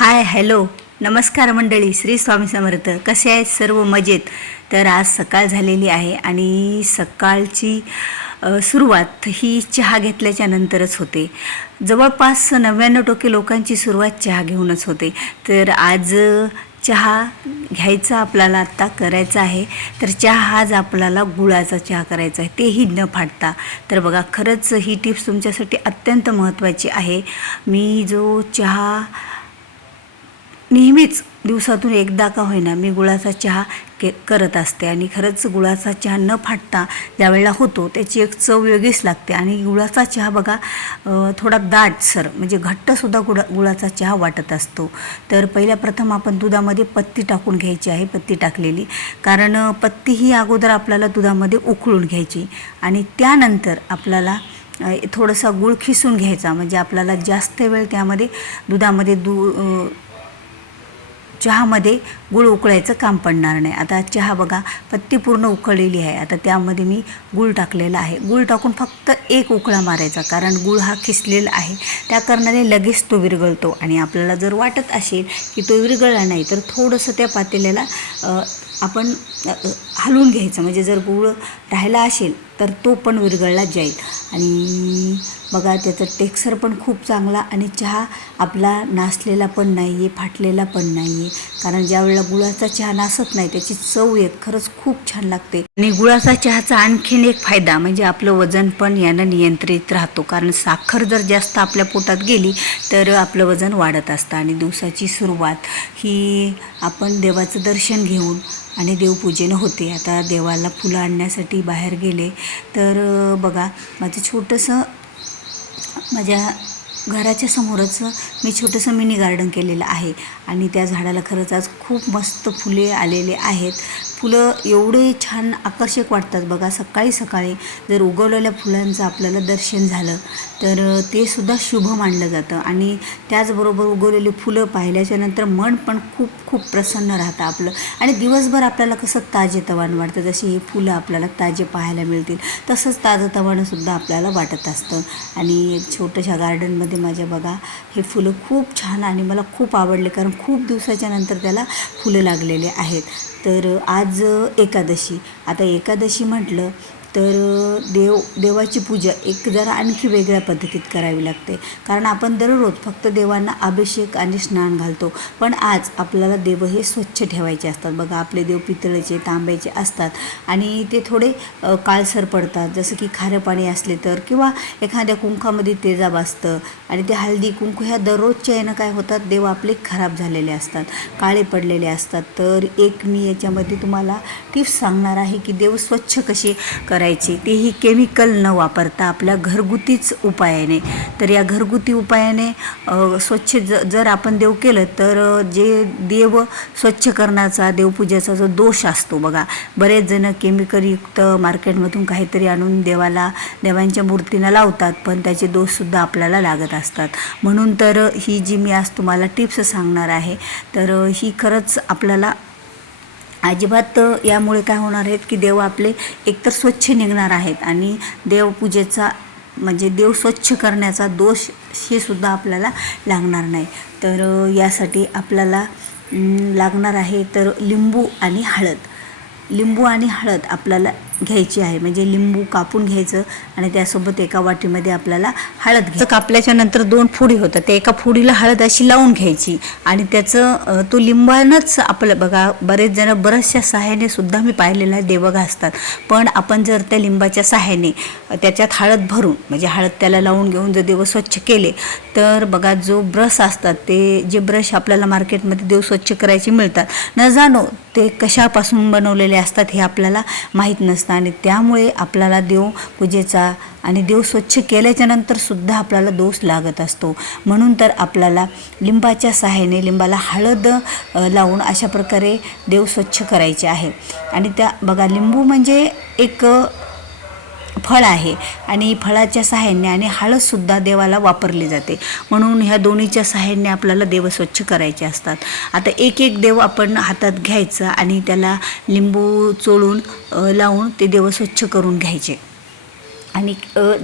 Hi hello नमस्कार मंडळी श्री स्वामी समर्थ. कसे आहेत सर्व मजेत? तर आज सकाळ झालेली आहे आणि सकाळची सुरुवात ही चहा घेतल्याच्या नंतरच होते. जवळपास नव्याण्णव टक्के लोकांची सुरुवात चहा घेऊनच होते. तर आज चहा घ्यायचा आपल्याला आत्ता करायचा आहे. तर चहा आज आपल्याला गुळाचा चहा करायचा आहे. तेही न फाटता. तर बघा खरंच ही टिप्स तुमच्यासाठी अत्यंत महत्त्वाची आहे. मी जो चहा नेहमीच दिवसातून एकदा का होईना मी गुळाचा चहा के करत असते आणि खरंच गुळाचा चहा न फाटता ज्यावेळेला होतो त्याची एक चव वेगळीच लागते. आणि गुळाचा चहा बघा थोडा थोडा दाटसर म्हणजे घट्टसुद्धा गुळा गुळाचा चहा वाटत असतो. तर पहिल्या प्रथम आपण दुधामध्ये पत्ती टाकून घ्यायची आहे पत्ती टाकलेली. कारण पत्ती ही अगोदर आपल्याला दुधामध्ये उकळून घ्यायची. आणि त्यानंतर आपल्याला थोडासा गुळ खिसून घ्यायचा. म्हणजे आपल्याला जास्त वेळ त्यामध्ये दुधामध्ये दू चहामध्ये गुळ उकळायचं काम पडणार नाही. आता चहा बघा पत्ती पूर्ण उकळलेली आहे. आता त्यामध्ये मी गुळ टाकलेला आहे. गुळ टाकून फक्त एक उकळा मारायचा कारण गुळ हा खिसलेला आहे. त्या कारणाने लगेच तो विरघळतो आणि आपल्याला जर वाटत असेल की तो विरघळला नाही तर थोडंसं त्या पातेल्याला आपण हलवून घ्यायचं. म्हणजे जर गुळ राहिला असेल तर तो पण विरघळला जाईल. आणि बघा त्याचं टेक्स्चर पण खूप चांगला आणि चहा आपला नासलेला पण नाही आहे फाटलेला पण नाही आहे कारण ज्यावेळेला गुळाचा चहा नासत नाही त्याची चव एक खरंच खूप छान लागते. आणि गुळाचा चहाचा आणखीन एक फायदा म्हणजे आपलं वजन पण यानं नियंत्रित राहतो. कारण साखर जर जास्त आपल्या पोटात गेली तर आपलं वजन वाढत असतं. आणि दिवसाची सुरुवात ही आपण देवाचं दर्शन घेऊन आणि देवपूजेनं होते. आता देवाला फुलं आणण्यासाठी बाहेर गेले. तर बघा माझं छोटंसं माझ्या घराच्या समोरच मी छोटंसं मिनी गार्डन केलेलं आहे आणि त्या झाडाला खरंच आज खूप मस्त फुले आलेले आहेत. फुलं एवढे छान आकर्षक वाटतात बघा सकाळी सकाळी जर उगवलेल्या फुलांचं आपल्याला दर्शन झालं तर ते सुद्धा शुभ मानलं जातं. आणि त्याचबरोबर उगवलेली फुलं पाहिल्याच्या नंतर मन पण खूप खूप प्रसन्न राहतं आपलं. आणि दिवसभर आपल्याला कसं ताजेतवान वाटतं जशी ही फुलं आपल्याला ताजे पाहायला मिळतील तसंच ताजंतवानंसुद्धा आपल्याला वाटत असतं. आणि एक छोट्याशा गार्डनमध्ये माझ्या बघा. हे फुलं खूप छान आणि मला खूप आवडले कारण खूप दिवसाच्या नंतर त्याला फुलं लागलेले आहेत. तर आज एकादशी. आता एकादशी म्हटलं तर देव देवाची पूजा एक जरा आणखी वेगळ्या पद्धतीत करावी लागते. कारण आपण दररोज फक्त देवांना अभिषेक आणि स्नान घालतो. पण आज आपल्याला देव हे स्वच्छ ठेवायचे असतात. बघा आपले देव पितळेचे तांब्याचे असतात. आणि ते थोडे काळसर पडतात. जसं की खारं पाणी असले तर किंवा एखाद्या कुंकामध्ये तेजाब असतं आणि ते हळदी कुंकू ह्या दररोजच्या यानं काय होतात? देव आपले खराब झालेले असतात. काळे पडलेले असतात. तर एक मी याच्यामध्ये तुम्हाला टिप्स सांगणार आहे की देव स्वच्छ कसे कर करायचे. तेही केमिकल न वापरता आपल्या घरगुतीच उपायाने. तर या घरगुती उपायाने स्वच्छ ज जर आपण देव केलं तर जे देव स्वच्छ करण्याचा देवपूजेचा जो दोष असतो बघा. बरेच जण केमिकलयुक्त मार्केटमधून काहीतरी आणून देवाला देवांच्या मूर्तीला लावतात पण त्याचे दोषसुद्धा आपल्याला लागत असतात. म्हणून तर ही जी मी आज तुम्हाला टिप्स सांगणार आहे तर ही खरंच आपल्याला अजिबात यामुळे काय होणार आहेत की देव आपले एकतर स्वच्छ निघणार आहेत आणि देवपूजेचा म्हणजे देव स्वच्छ करण्याचा दोष हे सुद्धा आपल्याला लागणार नाही. तर यासाठी आपल्याला लागणार आहे तर लिंबू आणि हळद. लिंबू आणि हळद आपल्याला घ्यायची आहे. म्हणजे लिंबू कापून घ्यायचं आणि त्यासोबत एका वाटीमध्ये आपल्याला हळद घ्यायचं. कापल्याच्या नंतर दोन फुडी होतात. त्या एका फुडीला हळद अशी लावून घ्यायची आणि त्याचं तो लिंबानंच आपलं बघा बरेच जण बऱ्याचशा सहाय्याने सुद्धा मी पाहिलेला आहे देवं घासतात पण आपण जर त्या लिंबाच्या सहाय्याने त्याच्यात हळद भरून म्हणजे हळद त्याला लावून घेऊन जर देव स्वच्छ केले तर बघा जो ब्रश असतात ते जे ब्रश आपल्याला मार्केटमध्ये देव स्वच्छ करायचे मिळतात. न जाणो ते कशापासून बनवलेले असतात हे आपल्याला माहीत नसतं. आणि त्यामुळे आपल्याला देव पूजेचा आणि देव स्वच्छ केल्याच्यानंतर सुद्धा आपल्याला दोष लागत असतो. म्हणून तर आपल्याला लिंबाच्या सहाय्याने लिंबाला हळद लावून अशा प्रकारे देव स्वच्छ करायचे आहे. आणि त्या बघा लिंबू म्हणजे एक फळ आहे आणि फळाच्या साहाय्याने आणि हळदसुद्धा देवाला वापरली जाते. म्हणून ह्या दोन्हीच्या साहाय्याने आपल्याला देव स्वच्छ करायचे असतात. आता एक एक देव आपण हातात घ्यायचं आणि त्याला लिंबू चोळून लावून ते देव स्वच्छ करून घ्यायचे. आणि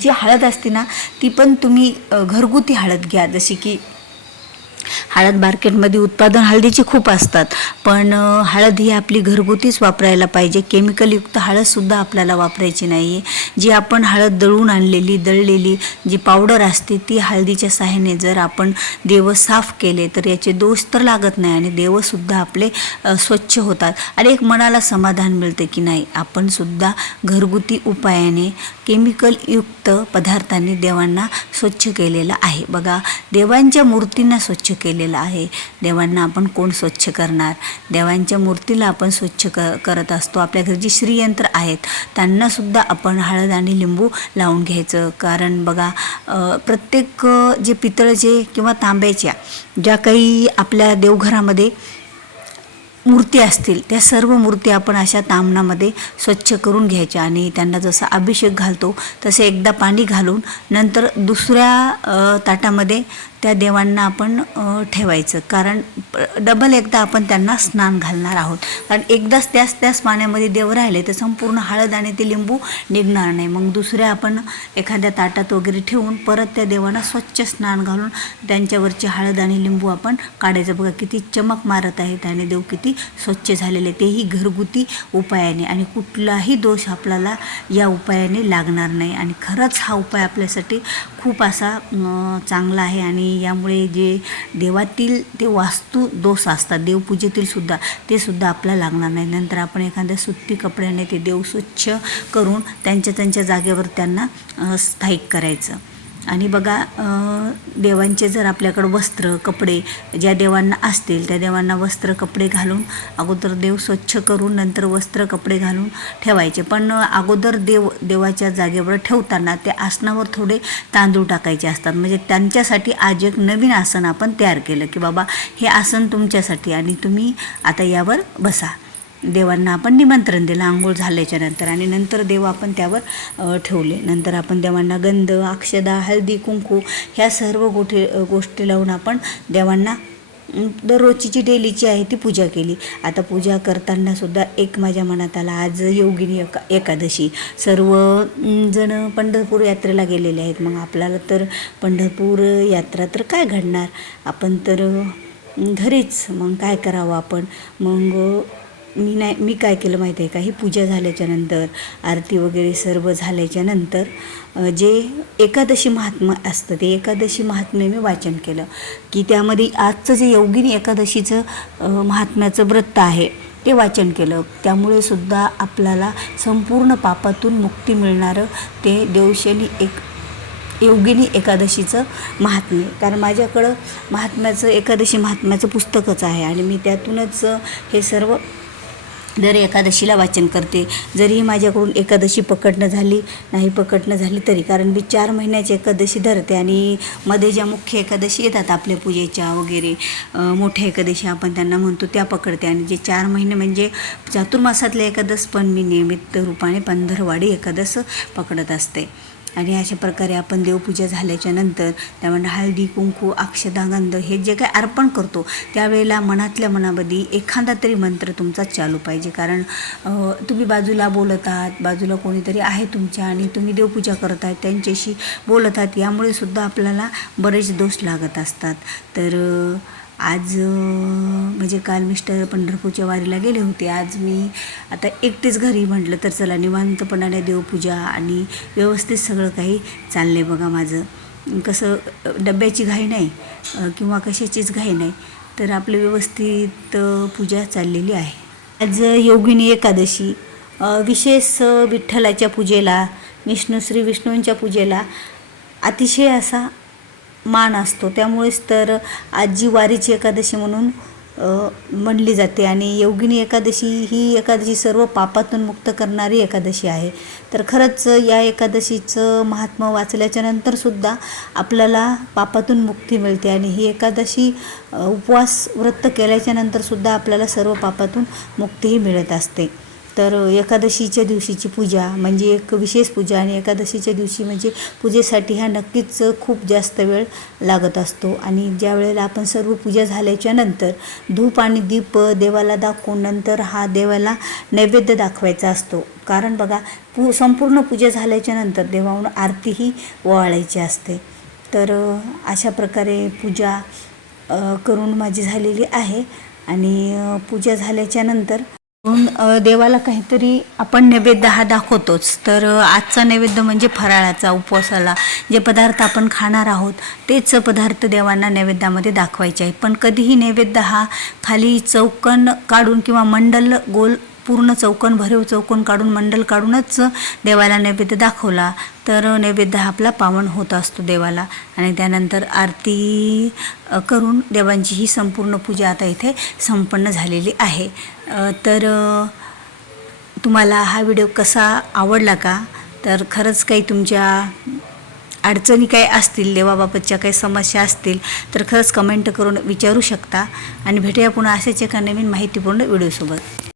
जी हळद असते ना ती पण तुम्ही घरगुती हळद घ्या. जशी की हळद मार्केटमध्ये उत्पादन हळदीची खूप असतात. पण हळद ही आपली घरगुतीच वापरायला पाहिजे. केमिकलयुक्त हळदसुद्धा आपल्याला वापरायची नाही आहे जी आपण हळद दळून आणलेली दळलेली जी पावडर असते ती हळदीच्या सहाय्याने जर आपण देव साफ केले तर याचे दोष तर लागत नाही आणि देवसुद्धा आपले स्वच्छ होतात. आणि एक मनाला समाधान मिळते की नाही आपण सुद्धा घरगुती उपायाने केमिकलयुक्त पदार्थांनी देवांना स्वच्छ केलेलं आहे. बघा देवांच्या मूर्तींना स्वच्छ केलेलं आहे. देवांना आपण कोण स्वच्छ करणार? देवांच्या मूर्तीला आपण स्वच्छ क करत असतो. आपल्या घरी जी श्रीयंत्र आहेत त्यांनासुद्धा आपण हळद आणि लिंबू लावून घ्यायचं. कारण बघा प्रत्येक जे पितळचे किंवा तांब्याच्या ज्या काही आपल्या देवघरामध्ये मूर्ती असतील त्या सर्व मूर्ती आपण अशा तामणामध्ये स्वच्छ करून घ्यायच्या आणि त्यांना जसा अभिषेक घालतो तसे एकदा पाणी घालून नंतर दुसऱ्या ताटामध्ये त्या देवांना आपण ठेवायचं. कारण डबल एकदा आपण त्यांना स्नान घालणार आहोत. कारण एकदाच त्याच त्याच पाण्यामध्ये देव राहिले तर संपूर्ण हळद आणि ते लिंबू निघणार नाही. मग दुसऱ्या आपण एखाद्या ताटात वगैरे ठेवून परत त्या देवांना स्वच्छ स्नान घालून त्यांच्यावरची हळद आणि लिंबू आपण काढायचं. बघा किती चमक मारत आहेत आणि देव किती स्वच्छ झालेले तेही घरगुती उपायाने. आणि कुठलाही दोष आपल्याला या उपायाने लागणार नाही. आणि खरंच हा उपाय आपल्यासाठी खूप असा चांगला आहे. आणि यामुळे जे देवातील ते वास्तू दोष असतात देवपूजेतील सुद्धा ते सुद्धा आपल्याला लागणार नाही. नंतर आपण एखाद्या सुती कपड्याने ते देव स्वच्छ करून त्यांच्या त्यांच्या जागेवर त्यांना स्थायिक करायचं. आणि बघा देवांचे जर आपल्याकडं वस्त्र कपडे ज्या देवांना असतील त्या देवांना वस्त्र कपडे घालून अगोदर देव स्वच्छ करून नंतर वस्त्र कपडे घालून ठेवायचे. पण अगोदर देव देवाच्या जागेवर ठेवताना त्या आसनावर थोडे तांदूळ टाकायचे असतात. म्हणजे त्यांच्यासाठी आज एक नवीन आसन आपण तयार केलं की बाबा हे आसन तुमच्यासाठी आणि तुम्ही आता यावर बसा. देवांना आपण निमंत्रण दिलं आंघोळ झाल्याच्यानंतर. आणि नंतर देव आपण त्यावर ठेवले. नंतर आपण देवांना गंध अक्षदा हळदी कुंकू ह्या सर्व गोठे गोष्टी लावून आपण देवांना दररोजची जी डेलीची आहे ती पूजा केली. आता पूजा करताना सुद्धा एक माझ्या मनात आला आज योगिनी एका एकादशी. सर्व जण पंढरपूर यात्रेला गेलेले आहेत. मग आपल्याला तर पंढरपूर यात्रा तर काय घडणार? आपण तर घरीच. मग काय करावं आपण? मग मी नाही मी काय केलं माहिती आहे का? ही पूजा झाल्याच्यानंतर आरती वगैरे सर्व झाल्याच्यानंतर जे एकादशी महात्मा असतं ते एकादशी महात्म्य मी वाचन केलं. की त्यामध्ये आजचं जे योगिनी एकादशीचं महात्म्याचं व्रत आहे ते वाचन केलं. त्यामुळे सुद्धा आपल्याला संपूर्ण पापातून मुक्ती मिळणारं ते देवशैली एक योगिनी एकादशीचं महात्म्य कारण माझ्याकडं महात्म्याचं एकादशी महात्म्याचं पुस्तकच आहे आणि मी त्यातूनच हे सर्व दर एकादशीला वाचन करते. जरी माझ्याकडून एकादशी पकडणं झाली नाही पकडणं झाली तरी. कारण मी चार महिन्याची एकादशी धरते आणि मध्ये ज्या मुख्य एकादशी येतात आपल्या पूजेच्या वगैरे मोठ्या एकादशी आपण त्यांना म्हणतो त्या पकडते. आणि जे चार महिने म्हणजे चातुर्मासातले एकादश पण मी नियमित रूपाने पंधरवाडी एकादश पकडत असते. आणि अशा प्रकारे आपण देवपूजा झाल्याच्यानंतर त्यामध्ये हळदी कुंकू अक्षदागंध हे जे काही अर्पण करतो त्यावेळेला मनातल्या मनामध्ये एखादा तरी मंत्र तुमचा चालू पाहिजे. कारण तुम्ही बाजूला बोलत आहात बाजूला कोणीतरी आहे तुमच्या आणि तुम्ही देवपूजा करत आहात त्यांच्याशी बोलत आहात यामुळे सुद्धा आपल्याला बरेच दोष लागत असतात. तर आज म्हणजे काल मिस्टर पंढरपूरच्या वारीला गेले होते. आज मी आता एकटेच घरी म्हटलं तर चला निवांतपणाने देवपूजा आणि व्यवस्थित सगळं काही चाललं आहे बघा माझं. कसं डब्याची घाई नाही किंवा कशाचीच घाई नाही तर आपली व्यवस्थित पूजा चाललेली आहे. आज योगिनी एकादशी विशेष विठ्ठलाच्या पूजेला विष्णू श्री विष्णूंच्या पूजेला अतिशय असा मान असतो. त्यामुळेच तर आजी वारीची एकादशी म्हणून म्हणली जाते आणि योगिनी एकादशी ही एकादशी सर्व पापातून मुक्त करणारी एकादशी आहे. तर खरंच या एकादशीचं महात्म्य वाचल्याच्या नंतरसुद्धा आपल्याला पापातून मुक्ती मिळते आणि ही एकादशी उपवास व्रत केल्याच्या नंतरसुद्धा आपल्याला सर्व पापातून मुक्तीही मिळत असते. तर एकादशीच्या दिवशीची पूजा म्हणजे एक विशेष पूजा आणि एकादशीच्या दिवशी म्हणजे पूजेसाठी हा नक्कीच खूप जास्त वेळ लागत असतो. आणि ज्या वेळेला आपण सर्व पूजा झाल्याच्यानंतर धूप आणि दीप देवाला दाखवून नंतर हा देवाला नैवेद्य दाखवायचा असतो. कारण बघा पू संपूर्ण पूजा झाल्याच्यानंतर देवाहून आरतीही ओवाळायची असते. तर अशा प्रकारे पूजा करून माझी झालेली आहे. आणि पूजा झाल्याच्यानंतर देवाला काहीतरी आपण नैवेद्य हा दाखवतोच. तर आजचा नैवेद्य म्हणजे फराळाचा उपवासाला. जे पदार्थ आपण खाणार आहोत तेच पदार्थ देवांना नैवेद्यामध्ये दाखवायचे आहे पण कधीही नैवेद्य हा खाली चौकन काढून किंवा मंडल गोल पूर्ण चौकन भरीव चौकन काढून मंडल काढूनच देवाला नैवेद्य दाखवला तर नैवेद्य हा आपला पावन होत असतो देवाला. आणि त्यानंतर आरती करून देवांची ही संपूर्ण पूजा आता इथे संपन्न झालेली आहे. तर तुम्हाला हा व्हिडिओ कसा आवडला का? तर खरंच काही तुमच्या अडचणी काही असतील देवाबाबतच्या काही समस्या असतील तर खरंच कमेंट करून विचारू शकता. आणि भेटूया पुन्हा असेच एका नवीन माहितीपूर्ण व्हिडिओसोबत.